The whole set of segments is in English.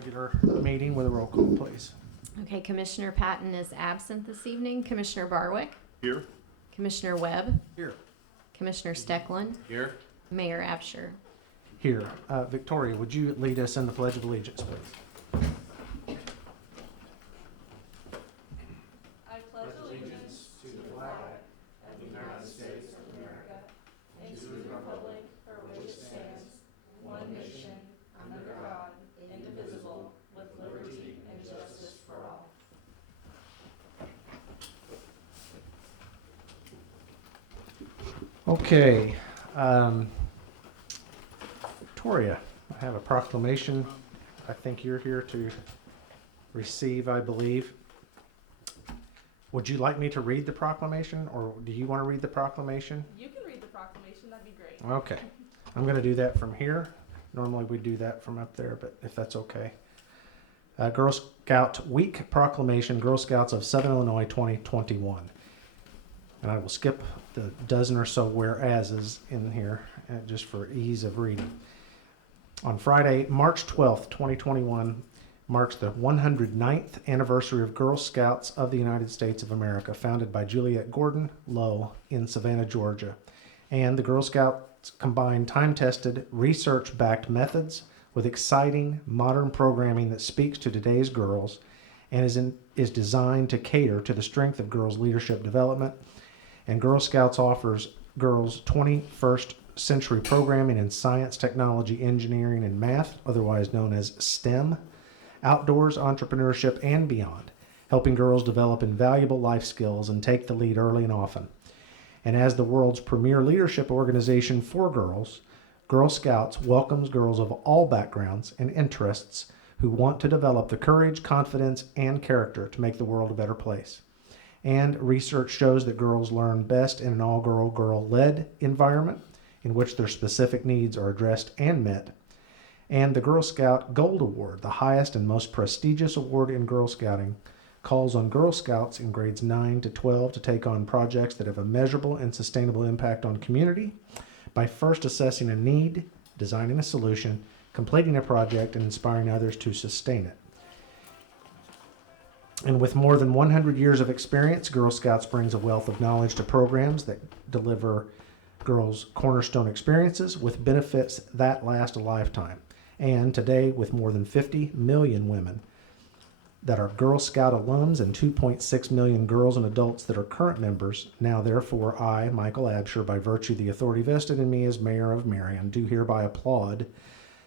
regular meeting with a roll call, please. Okay, Commissioner Patton is absent this evening. Commissioner Barwick, Here. Commissioner Webb, Here. Commissioner Steckland, Here. Mayor Absher. Here. Victoria, would you lead us in the Pledge of Allegiance, please? I pledge allegiance to the flag of the United States of America and to the republic for which it stands, one nation, under God, indivisible, with liberty and justice for all. Okay. Victoria, I have a proclamation. I think you're here to receive, I believe. Would you like me to read the proclamation, or do you want to read the proclamation? You can read the proclamation, that'd be great. Okay. I'm going to do that from here. Normally we do that from up there, but if that's okay. Girl Scout Week Proclamation, Girl Scouts of Southern Illinois 2021. And I will skip the dozen or so whereases in here, just for ease of reading. On Friday, March 12th, 2021, marks the 109th anniversary of Girl Scouts of the United States of America, founded by Juliette Gordon Lowe in Savannah, Georgia. And the Girl Scouts combine time-tested, research-backed methods with exciting, modern programming that speaks to today's girls and is designed to cater to the strength of girls' leadership development. And Girl Scouts offers girls 21st century programming in science, technology, engineering, and math, otherwise known as STEM, outdoors, entrepreneurship, and beyond, helping girls develop invaluable life skills and take the lead early and often. And as the world's premier leadership organization for girls, Girl Scouts welcomes girls of all backgrounds and interests who want to develop the courage, confidence, and character to make the world a better place. And research shows that girls learn best in an all-girl, girl-led environment in which their specific needs are addressed and met. And the Girl Scout Gold Award, the highest and most prestigious award in Girl Scouting, calls on Girl Scouts in grades 9 to 12 to take on projects that have a measurable and sustainable impact on community by first assessing a need, designing a solution, completing a project, and inspiring others to sustain it. And with more than 100 years of experience, Girl Scouts brings a wealth of knowledge to programs that deliver girls cornerstone experiences with benefits that last a lifetime. And today, with more than 50 million women that are Girl Scout alums and 2.6 million girls and adults that are current members, now therefore I, Michael Absher, by virtue of the authority vested in me as Mayor of Marion, do hereby applaud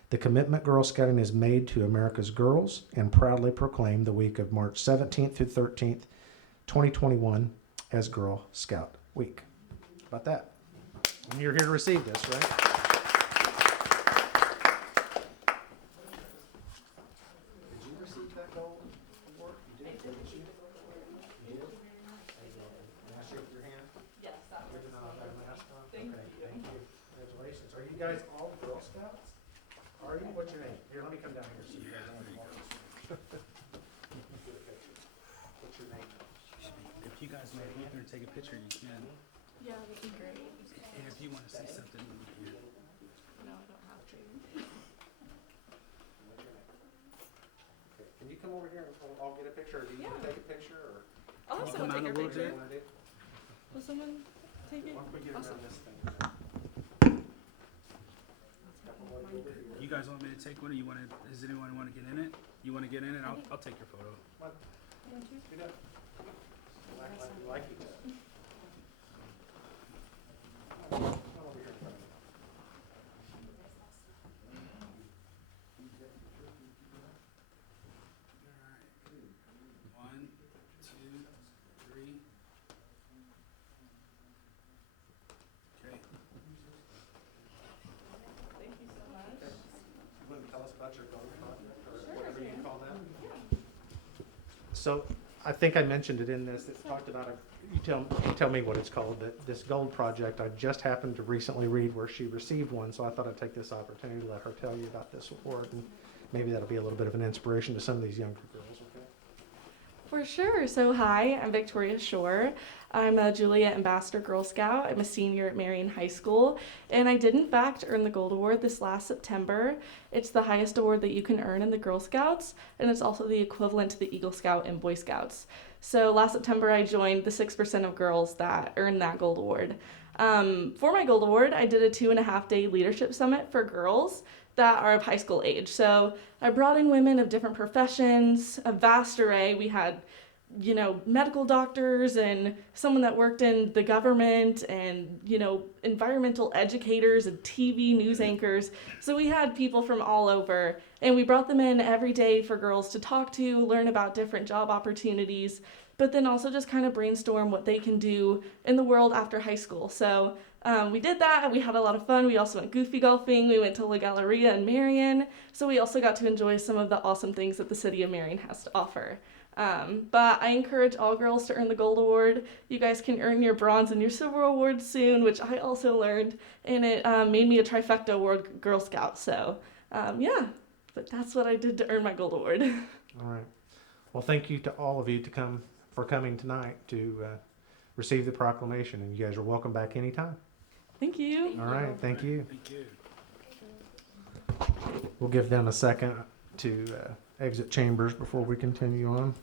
the commitment Girl Scouting has made to America's girls and proudly proclaim the week of March 17th through 13th, 2021 as Girl Scout Week. How about that? And you're here to receive this, right? Did you receive that gold award? You did? Didn't you? You did? Can I shake your hand? Yes, that Good to works. know I got a mask on. Thank Okay, you. thank you. Congratulations. Are you guys all Girl Scouts? Are you? What's your name? Here, let me come down here so you guys know the marks. What's your name? If you guys want to go there and take a picture, you can. Yeah, that'd be great. And if you want to see something, you can. No, I don't have to. Okay, can you come over here and I'll get a picture? Or do you want to take a picture or? I'll have you someone come take out your a little picture. bit? Wanna do? Will someone take it? Why don't we get Awesome. around this thing? Couple more over here. You guys want me to take one, or you want to? Does anyone want to get in it? You want to get in it? I'll take your photo. Don't you? Do that. Act like you like each other. Come over here in front of me. All right. 1, 2, 3. Okay. Thank you so much. You want to tell us about your gold project or Sure, whatever you yeah. call that? So I think I mentioned it in this. It talked about you tell me what it's called. That this gold project. I just happened to recently read where she received one, so I thought I'd take this opportunity to let her tell you about this award, and maybe that'll be a little bit of an inspiration to some of these younger girls. Okay. For sure. So, hi, I'm Victoria Shore. I'm a Juliet Ambassador Girl Scout. I'm a senior at Marion High School, and I did, in fact, earn the Gold Award this last September. It's the highest award that you can earn in the Girl Scouts, and it's also the equivalent to the Eagle Scout and Boy Scouts. So, last September, I joined the 6% of girls that earned that Gold Award. For my Gold Award, I did a 2.5-day leadership summit for girls that are of high school age. So I brought in women of different professions, a vast array. We had, medical doctors and someone that worked in the government and, environmental educators and TV news anchors. So we had people from all over, and we brought them in every day for girls to talk to, learn about different job opportunities, but then also just kind of brainstorm what they can do in the world after high school. So we did that, and we had a lot of fun. We also went goofy golfing. We went to La Galleria in Marion. So we also got to enjoy some of the awesome things that the city of Marion has to offer. But I encourage all girls to earn the Gold Award. You guys can earn your Bronze and your Silver Awards soon, which I also learned, and it made me a Trifecta Award Girl Scout. So, but that's what I did to earn my Gold Award. All right. Well, thank you to all of you for coming tonight to receive the proclamation, and you guys are welcome back anytime. Thank you. All right. Thank you. Thank you. We'll give them a second to exit chambers before we continue on.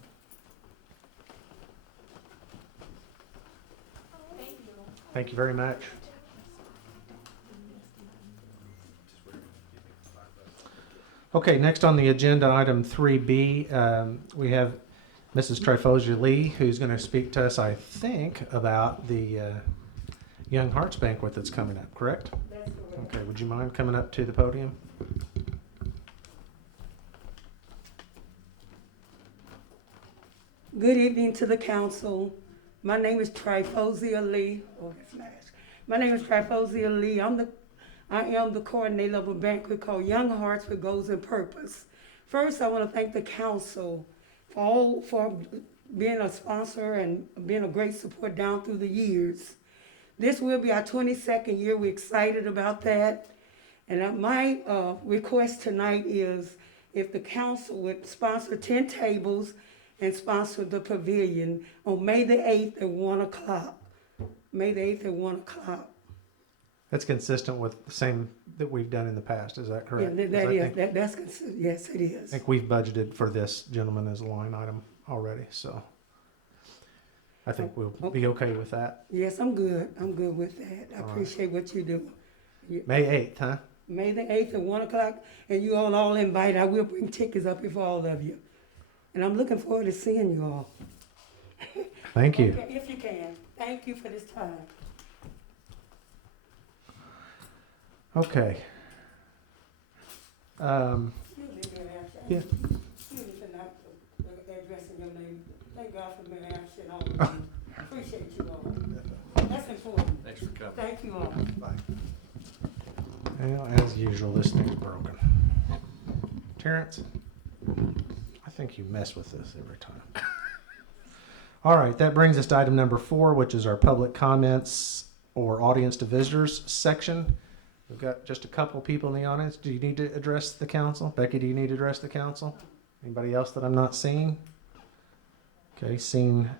Thank you very much. Okay, next on the agenda, item 3B, we have Mrs. Tryphosia Lee, who's going to speak to us, I think, about the Young Hearts Banquet that's coming up, correct? That's correct. Okay, would you mind coming up to the podium? Good evening to the council. My name is Tryphosia Lee. Oh, that's nice. My name is Tryphosia Lee. I am the coordinator of a banquet called Young Hearts with Goals and Purpose. First, I want to thank the council for being a sponsor and being a great support down through the years. This will be our 22nd year. We're excited about that. And my request tonight is if the council would sponsor 10 tables and sponsor the pavilion on May the 8th at 1 o'clock. May the 8th at 1 o'clock. That's consistent with the same that we've done in the past, is that correct? Yeah, Because I think- that's considered, yes, it I is. think we've budgeted for this gentleman as a line item already, so I think we'll be okay with that. Yes, I'm good with that. I All right. appreciate what you do. May 8th, huh? May the 8th at 1 o'clock, and you all invited. I will bring tickets up here for all of you. And I'm looking forward to seeing you all. Thank you. Okay, if you can. Thank you for this time. Okay. Excuse me, Mayor Absher. Yeah. Excuse me for not addressing your name. Thank God for Mayor Absher and all of you. Appreciate you all. That's important. Thanks for coming. Thank you all. Well, as usual, this thing's broken. Terrence, I think you mess with this every time. All right, that brings us to item number 4, which is our public comments or audience to visitors section. We've got just a couple people in the audience. Do you need to address the council? Becky, do you need to address the council? Anybody else that I'm not seeing? Okay, seeing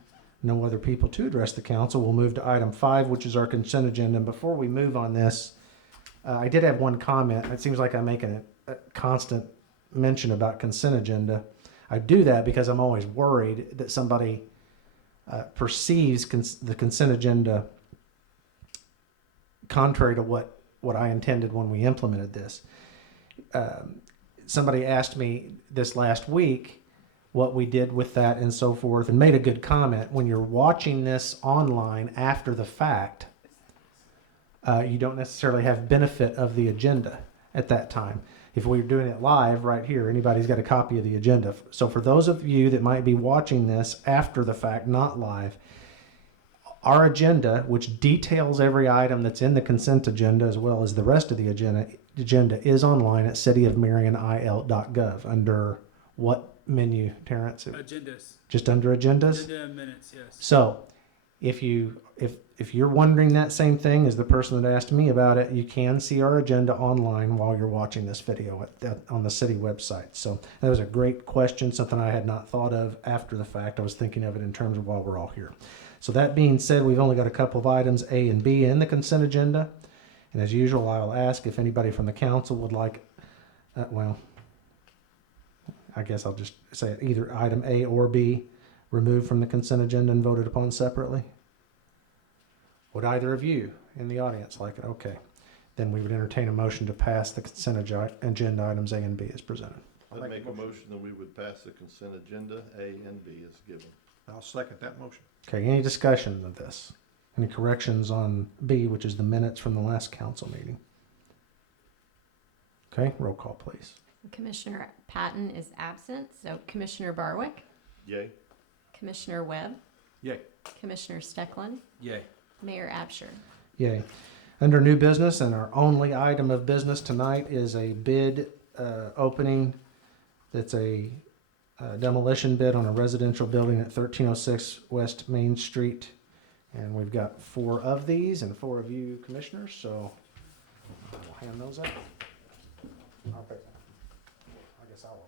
no other people to address the council, we'll move to item 5, which is our consent agenda. And before we move on this, I did have one comment. It seems like I'm making a constant mention about consent agenda. I do that because I'm always worried that somebody perceives the consent agenda contrary to what I intended when we implemented this. Somebody asked me this last week what we did with that and so forth, and made a good comment. When you're watching this online after the fact, you don't necessarily have benefit of the agenda at that time. If we were doing it live right here, anybody's got a copy of the agenda. So for those of you that might be watching this after the fact, not live, our agenda, which details every item that's in the consent agenda as well as the rest of the agenda is online at cityofmarionil.gov. Under what menu, Terrence? Agendas. Just under agendas? Agenda and minutes, yes. So If you're wondering that same thing as the person that asked me about it, you can see our agenda online while you're watching this video on the city website. So that was a great question, something I had not thought of after the fact. I was thinking of it in terms of while we're all here. So that being said, we've only got a couple of items, A and B, in the consent agenda. And as usual, I'll ask if anybody from the council would like, I guess I'll just say either item A or B removed from the consent agenda and voted upon separately. Would either of you in the audience like it? Okay. Then we would entertain a motion to pass the consent agenda items A and B as presented. I'd make a motion that we would pass the consent agenda A and B as given. I'll second that motion. Okay, any discussion of this? Any corrections on B, which is the minutes from the last council meeting? Okay, roll call, please. Commissioner Patton is absent, so Commissioner Barwick, Yay? Commissioner Webb, Yay. Commissioner Stecklin, Yay. Mayor Absher. Yay. Under new business, and our only item of business tonight is a bid opening. That's a demolition bid on a residential building at 1306 West Main Street. And we've got 4 of these and 4 of you commissioners, so I'll hand those out. Okay. I guess I'll open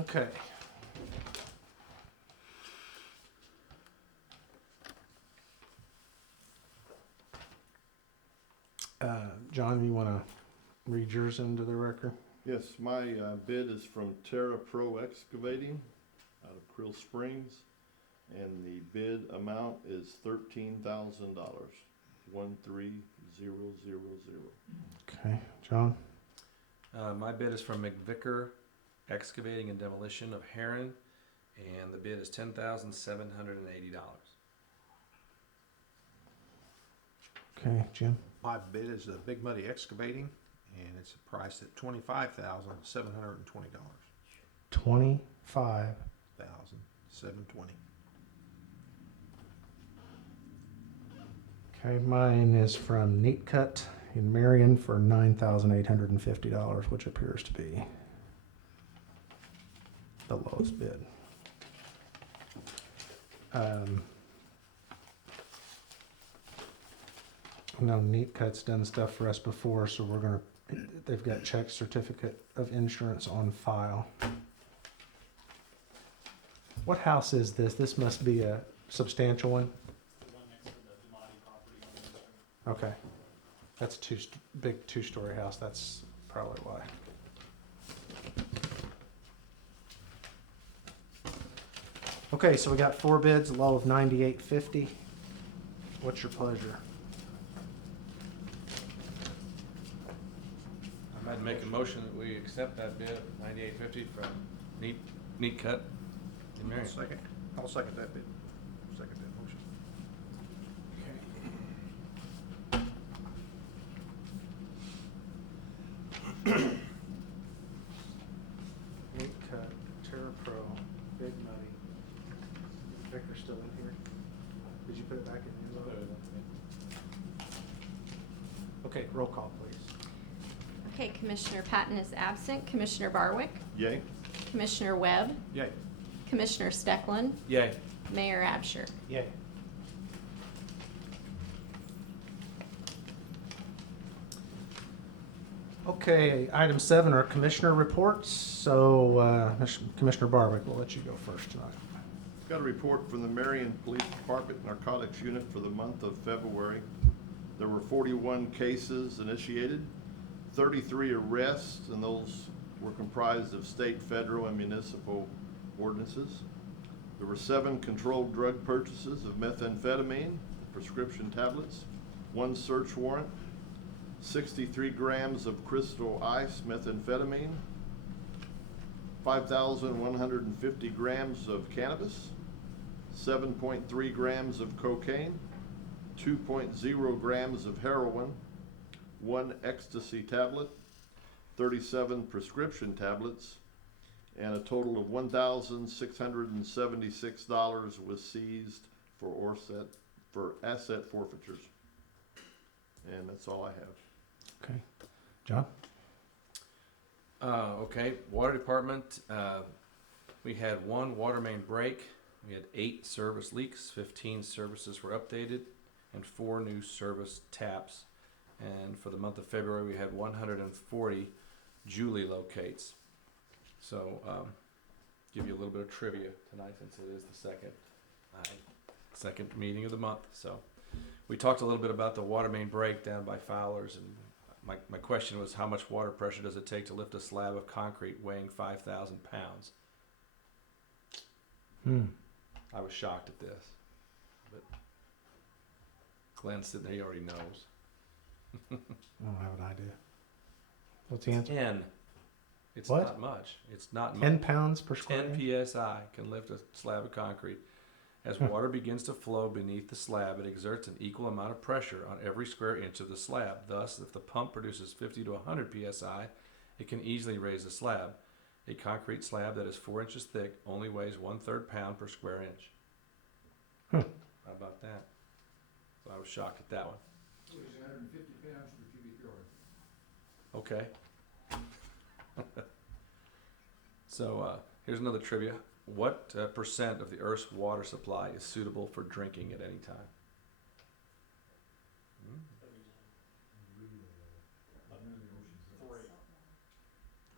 Okay. John, you want to read yours into the record? Yes, my bid is from Terra Pro Excavating out of Krill Springs, and the bid amount is $13,000, 13000. Okay, John? My bid is from McVicker Excavating and Demolition of Heron, and the bid is $10,780. Okay, Jim? My bid is Big Muddy Excavating, and it's priced at $25,720. 25. $1,720. Okay, mine is from Neat Cut in Marion for $9,850, which appears to be the lowest bid. I know Neat Cut's done stuff for us before, so they've got check certificate of insurance on file. What house is this? This must be a substantial one. The one next to the Damati property on Main Street. Okay. That's big two-story house. That's probably why. Okay, so we got 4 bids, a low of $98.50. What's your pleasure? I'd make a motion that we accept that bid, $98.50 from Neat Cut in Marion. I'll second that bid. Second that motion. Neat Cut, Terra Pro, Big Muddy. Is Victor still in here? Did you put it back in your load? Okay, roll call, please. Okay, Commissioner Patton is absent. Commissioner Barwick, Yay? Commissioner Webb, Yay. Commissioner Stecklin, Yay. Mayor Absher. Yay. Okay, item 7 are commissioner reports. So, Commissioner Barwick, we'll let you go first tonight. Got a report from the Marion Police Department Narcotics Unit for the month of February. There were 41 cases initiated, 33 arrests, and those were comprised of state, federal, and municipal ordinances. There were 7 controlled drug purchases of methamphetamine, prescription tablets, 1 search warrant, 63 grams of crystal ice methamphetamine, 5,150 grams of cannabis, 7.3 grams of cocaine, 2.0 grams of heroin, 1 ecstasy tablet, 37 prescription tablets, and a total of $1,676 was seized for asset forfeitures. And that's all I have. Okay. John? Okay, water department, we had 1 water main break, we had 8 service leaks, 15 services were updated, and 4 new service taps. And for the month of February, we had 140 Julie locates. So, give you a little bit of trivia tonight since it is the second meeting of the month. So, we talked a little bit about the water main break down by Fowler's, and my question was, how much water pressure does it take to lift a slab of concrete weighing 5,000 pounds? I was shocked at this, but Glenn's sitting there, he already knows. I don't have an idea. What's the answer? 10. It's What? not much. It's not 10 much. pounds per square 10 inch? psi can lift a slab of concrete. As water begins to flow beneath the slab, it exerts an equal amount of pressure on every square inch of the slab. Thus, if the pump produces 50 to 100 psi, it can easily raise the slab. A concrete slab that is 4 inches thick only weighs 1/3 pound per square inch. How about that? So I was shocked at that one. It was 150 pounds per cubic yard. Okay. So here's another trivia. What percent of the Earth's water supply is suitable for drinking at any time?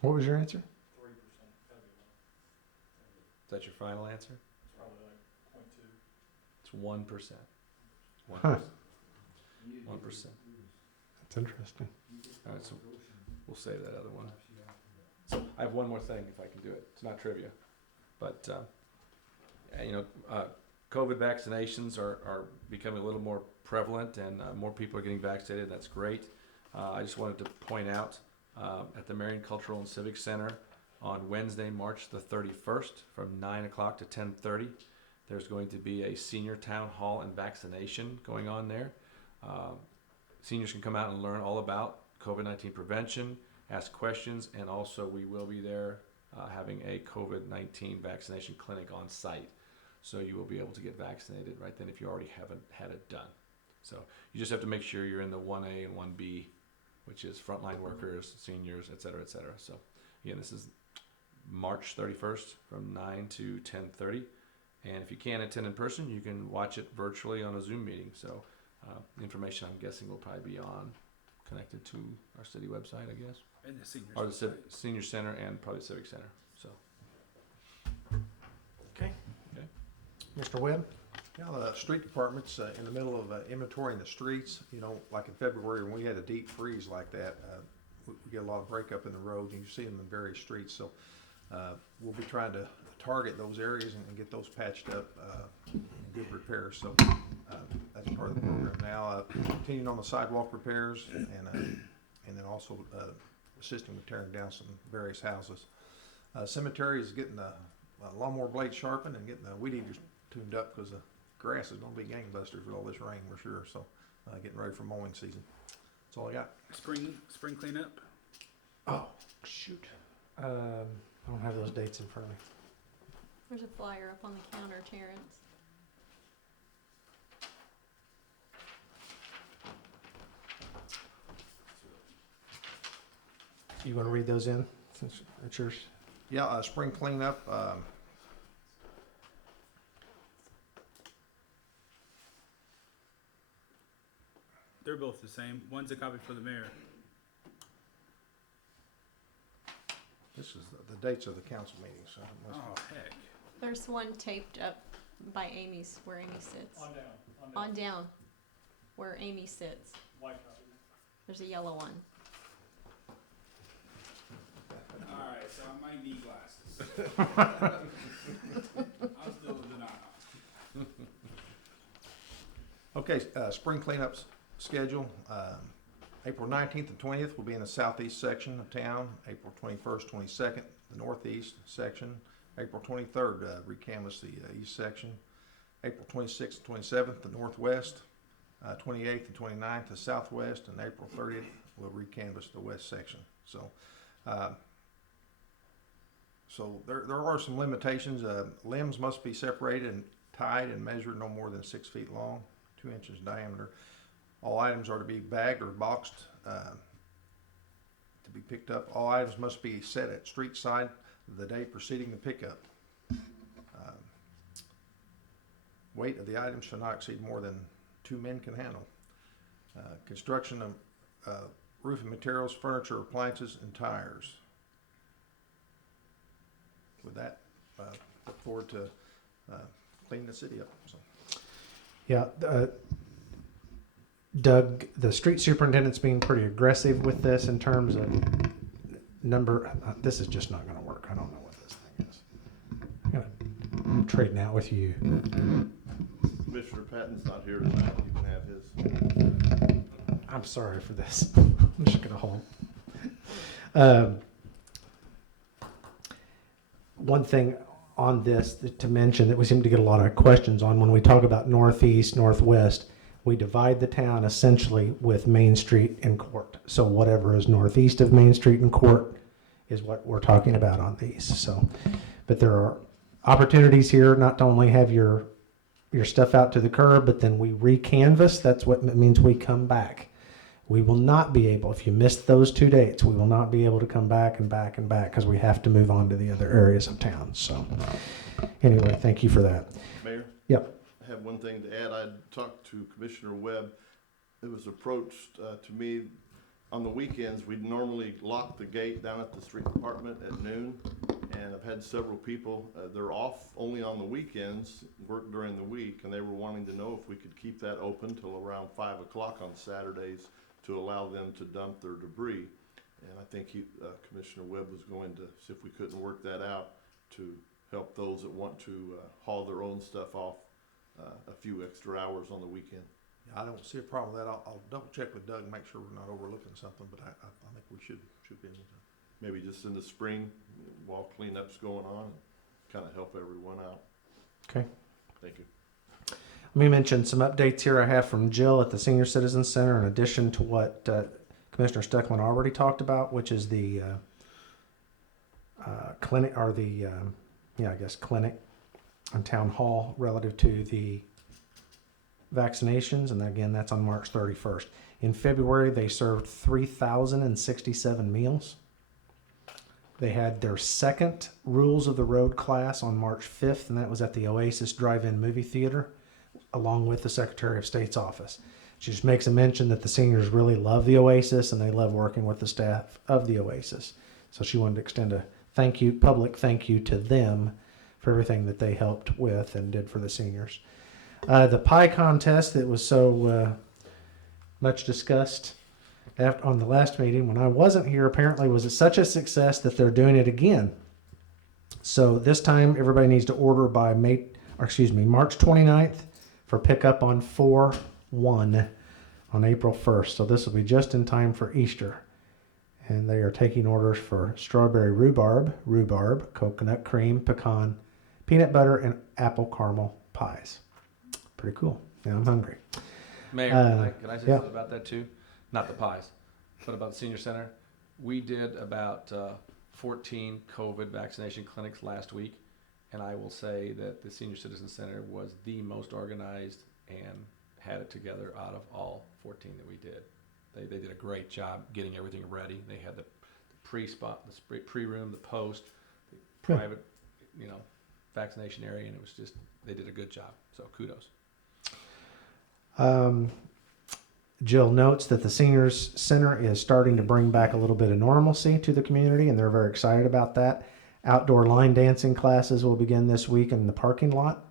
What was your answer? 3%, gotta be low. Is that your final answer? It's probably like 0.2. It's 1%. 1%. Huh. 1%. That's interesting. All right, so we'll save that other one. So I have one more thing, if I can do it. It's not trivia, but COVID vaccinations are becoming a little more prevalent, and more people are getting vaccinated. That's great. I just wanted to point out at the Marion Cultural and Civic Center on Wednesday, March the 31st, from 9 o'clock to 10:30, there's going to be a senior town hall and vaccination going on there. Seniors can come out and learn all about COVID-19 prevention, ask questions, and also we will be there having a COVID-19 vaccination clinic on site. So you will be able to get vaccinated right then if you already haven't had it done. So you just have to make sure you're in the 1A and 1B, which is frontline workers, seniors, et cetera, et cetera. So again, this is March 31st from 9 to 10:30. And if you can't attend in person, you can watch it virtually on a Zoom meeting. So information, I'm guessing, will probably be connected to our city website, I guess. And the seniors. Or the senior center and probably civic center. So Okay. Okay. Mr. Webb? Yeah, the street department's in the middle of inventorying the streets. You know, like in February when we had a deep freeze like that, we get a lot of breakup in the roads, and you see them in various streets. So we'll be trying to target those areas and get those patched up in good repair. So that's part of the program now. Continuing on the sidewalk repairs, and then also assisting with tearing down some various houses. Cemetery is getting the lawnmower blade sharpened and getting the weed eaters tuned up because the grass is going to be gangbusters with all this rain, for sure. So getting ready for mowing season. That's all I got. Spring cleanup. Oh, shoot. I don't have those dates in front of me. There's a flyer up on the counter, Terrence. You want to read those in since it's yours? Yeah, spring cleanup. They're both the same. One's a copy for the mayor. This is the dates of the council meetings. So it must Oh, heck. There's one taped up by Amy's, where Amy sits. On down, On down, where Amy sits. white copy. There's a yellow one. Alright, so I might need glasses. I'm still living Okay, spring cleanups schedule. April 19th and 20th will be in the southeast section of town. April 21st, 22nd, the northeast section. April 23rd, recanvass the east section. April 26th and 27th, the northwest. 28th and 29th, the southwest. And April 30th, we'll recanvass the west section. So there are some limitations. Limbs must be separated and tied and measured no more than 6 feet long, 2 inches diameter. All items are to be bagged or boxed to be picked up. All items must be set at street side the day preceding the pickup. Weight of the items shall not exceed more than 2 men can handle. Construction of roofing materials, furniture, appliances, and tires. With that, look forward to cleaning the city up. So. Yeah, Doug, the street superintendent's being pretty aggressive with this in terms of number. This is just not going to work. I don't know what this thing is. I'm trading out with you. Commissioner Patton's not here tonight. You can have his. I'm sorry for this. I'm just going to hold. One thing on this to mention that we seem to get a lot of questions on when we talk about northeast, northwest, we divide the town essentially with Main Street and Court. So whatever is northeast of Main Street and Court is what we're talking about on these. So, but there are opportunities here not to only have your stuff out to the curb, but then we recanvass. That's what it means we come back. We will not be able, if you missed those 2 dates, we will not be able to come back and back and back because we have to move on to the other areas of town. So anyway, thank you for that. Mayor? Yep. I have one thing to add. I talked to Commissioner Webb. It was approached to me on the weekends. We'd normally lock the gate down at the street department at noon. And I've had several people, they're off only on the weekends, work during the week, and they were wanting to know if we could keep that open till around 5 o'clock on Saturdays to allow them to dump their debris. And I think Commissioner Webb was going to see if we couldn't work that out to help those that want to haul their own stuff off a few extra hours on the weekend. Yeah, I don't see a problem with that. I'll double check with Doug and make sure we're not overlooking something, but I think we should be able to. Maybe just in the spring while cleanup's going on, and kind of help everyone out. Okay. Thank you. Let me mention some updates here I have from Jill at the Senior Citizen Center in addition to what Commissioner Stuckman already talked about, which is the clinic, or the, clinic on Town Hall relative to the vaccinations. And again, that's on March 31st. In February, they served 3,067 meals. They had their second Rules of the Road class on March 5th, and that was at the Oasis Drive-In Movie Theater, along with the Secretary of State's office. She just makes a mention that the seniors really love the Oasis, and they love working with the staff of the Oasis. So she wanted to extend a public thank you to them for everything that they helped with and did for the seniors. The pie contest that was so much discussed on the last meeting when I wasn't here apparently was such a success that they're doing it again. So this time everybody needs to order by March 29th for pickup on 4/1 on April 1st. So this will be just in time for Easter. And they are taking orders for strawberry rhubarb, coconut cream, pecan, peanut butter, and apple caramel pies. Pretty cool. Now I'm hungry. Mayor, can I say yeah. something about that too? Not the pies, but about the senior center. We did about 14 COVID vaccination clinics last week, and I will say that the Senior Citizen Center was the most organized and had it together out of all 14 that we did. They did a great job getting everything ready. They had the pre-spot, the pre-room, the post, the private, vaccination area, and it was just, they did a good job. So kudos. Jill notes that the Seniors Center is starting to bring back a little bit of normalcy to the community, and they're very excited about that. Outdoor line dancing classes will begin this week in the parking lot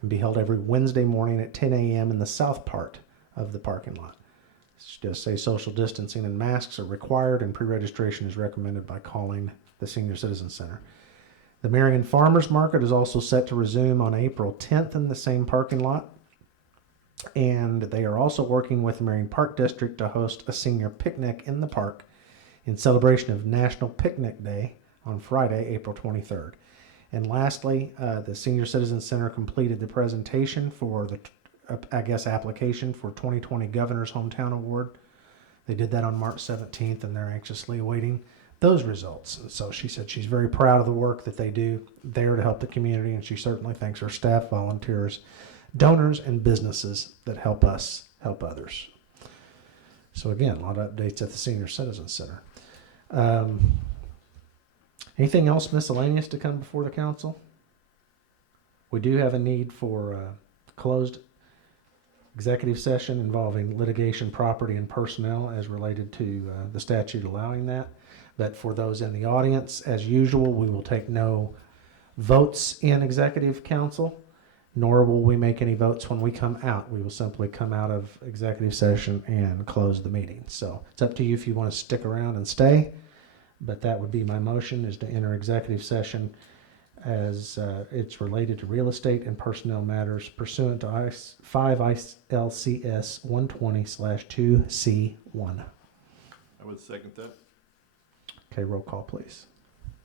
and be held every Wednesday morning at 10 a.m. in the south part of the parking lot. Just say social distancing and masks are required, and pre-registration is recommended by calling the Senior Citizen Center. The Marion Farmers Market is also set to resume on April 10th in the same parking lot. And they are also working with the Marion Park District to host a senior picnic in the park in celebration of National Picnic Day on Friday, April 23rd. And lastly, the Senior Citizen Center completed the presentation for the, application for 2020 Governor's Hometown Award. They did that on March 17th, and they're anxiously awaiting those results. And so she said she's very proud of the work that they do there to help the community, and she certainly thanks her staff, volunteers, donors, and businesses that help us help others. So again, a lot of updates at the Senior Citizen Center. Anything else miscellaneous to come before the council? We do have a need for closed executive session involving litigation, property, and personnel as related to the statute allowing that. But for those in the audience, as usual, we will take no votes in executive council, nor will we make any votes when we come out. We will simply come out of executive session and close the meeting. So it's up to you if you want to stick around and stay, but that would be my motion, is to enter executive session as it's related to real estate and personnel matters pursuant to 5 ILCS 120/2C1. I would second that. Okay, roll call, please.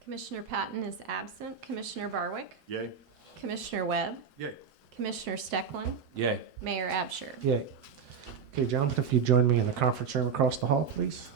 Commissioner Patton is absent. Commissioner Barwick, Yay? Commissioner Webb, Yay. Commissioner Stecklin, Yay. Mayor Absher. Yay. Okay, John, if you join me in the conference room across the hall, please.